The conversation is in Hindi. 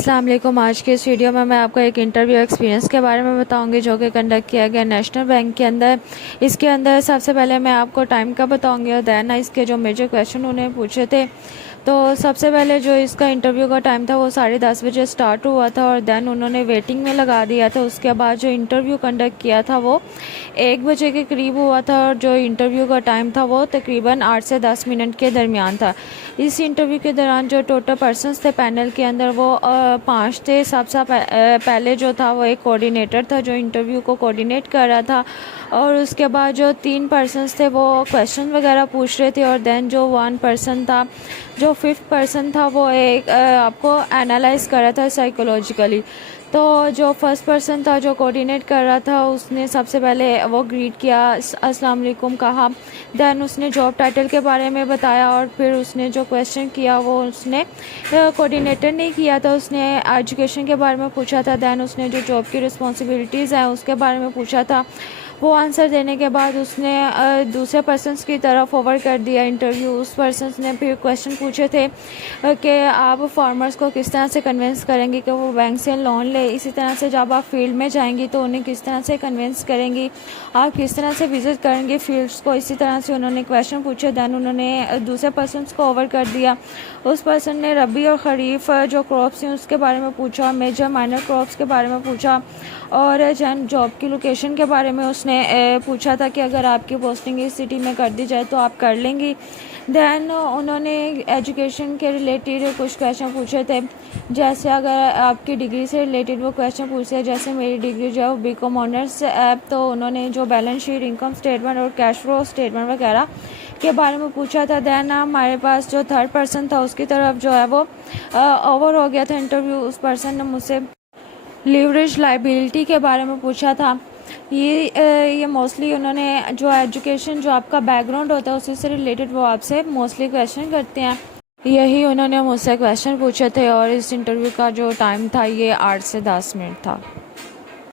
अस्सलाम वालेकुम। आज के इस वीडियो में मैं आपको एक इंटरव्यू एक्सपीरियंस के बारे में बताऊंगी जो कि कंडक्ट किया गया नेशनल बैंक के अंदर। इसके अंदर सबसे पहले मैं आपको टाइम का बताऊंगी और दैन इसके जो मेजर क्वेश्चन उन्हें पूछे थे। तो सबसे पहले जो इसका इंटरव्यू का टाइम था वो 10:30 बजे स्टार्ट हुआ था और दैन उन्होंने वेटिंग में लगा दिया था। उसके बाद जो इंटरव्यू कंडक्ट किया था वो 1 बजे के करीब हुआ था और जो इंटरव्यू का टाइम था वो तकरीबन 8 से 10 मिनट के दरमियान था। इस इंटरव्यू के दौरान जो टोटल पर्सनस थे पैनल के अंदर वो 5 थे। सबसे पहले जो था वो एक कोऑर्डिनेटर था जो इंटरव्यू को कोऑर्डिनेट कर रहा था और उसके बाद जो 3 पर्सनस थे वो क्वेश्चन वगैरह पूछ रहे थे और दैन जो 1 पर्सन था, जो 5th पर्सन था, वो एक आपको एनालाइज कर रहा था साइकोलॉजिकली। तो जो फर्स्ट पर्सन था जो कोऑर्डिनेट कर रहा था उसने सबसे पहले वो ग्रीट किया, अस्सलाम वालेकुम कहा। दैन उसने जॉब टाइटल के बारे में बताया और फिर उसने जो क्वेश्चन किया वो उसने कोऑर्डिनेटर ने किया था। उसने एजुकेशन के बारे में पूछा था। दैन उसने जो जॉब की रिस्पॉन्सिबिलिटीज़ हैं उसके बारे में पूछा था। वो आंसर देने के बाद उसने दूसरे पर्सनस की तरफ फॉरवर्ड कर दिया इंटरव्यू। उस पर्सनस ने फिर क्वेश्चन पूछे थे कि आप फार्मर्स को किस तरह से कन्विंस करेंगी कि वो बैंक से लोन ले। इसी तरह से जब आप फील्ड में जाएंगी तो उन्हें किस तरह से कन्विंस करेंगी, आप किस तरह से विज़िट करेंगे फील्ड्स को। इसी तरह से उन्होंने क्वेश्चन पूछे। दैन उन्होंने दूसरे पर्सनस को ओवर कर दिया। उस पर्सन ने रबी और ख़रीफ जो क्रॉप्स हैं उसके बारे में पूछा, मेजर माइनर क्रॉप्स के बारे में पूछा और जन जॉब की लोकेशन के बारे में उसने पूछा था कि अगर आपकी पोस्टिंग इस सिटी में कर दी जाए तो आप कर लेंगी। दैन उन्होंने एजुकेशन के रिलेटेड कुछ क्वेश्चन पूछे थे, जैसे अगर आपकी डिग्री से रिलेटेड वो क्वेश्चन पूछे, जैसे मेरी डिग्री जो है वो बीकॉम ऑनर्स ऐप। तो उन्होंने जो बैलेंस शीट, इनकम स्टेटमेंट और कैश फ्लो स्टेटमेंट वगैरह के बारे में पूछा था। दैन हमारे पास जो थर्ड पर्सन था उसकी तरफ जो है वो ओवर हो गया था इंटरव्यू। उस पर्सन ने मुझसे लीवरेज लाइबिलिटी के बारे में पूछा था। ये मोस्टली उन्होंने जो एजुकेशन, जो आपका बैकग्राउंड होता है उसी से रिलेटेड वो आपसे मोस्टली क्वेश्चन करते हैं। यही उन्होंने मुझसे क्वेश्चन पूछे थे और इस इंटरव्यू का जो टाइम था ये 8 से 10 मिनट था।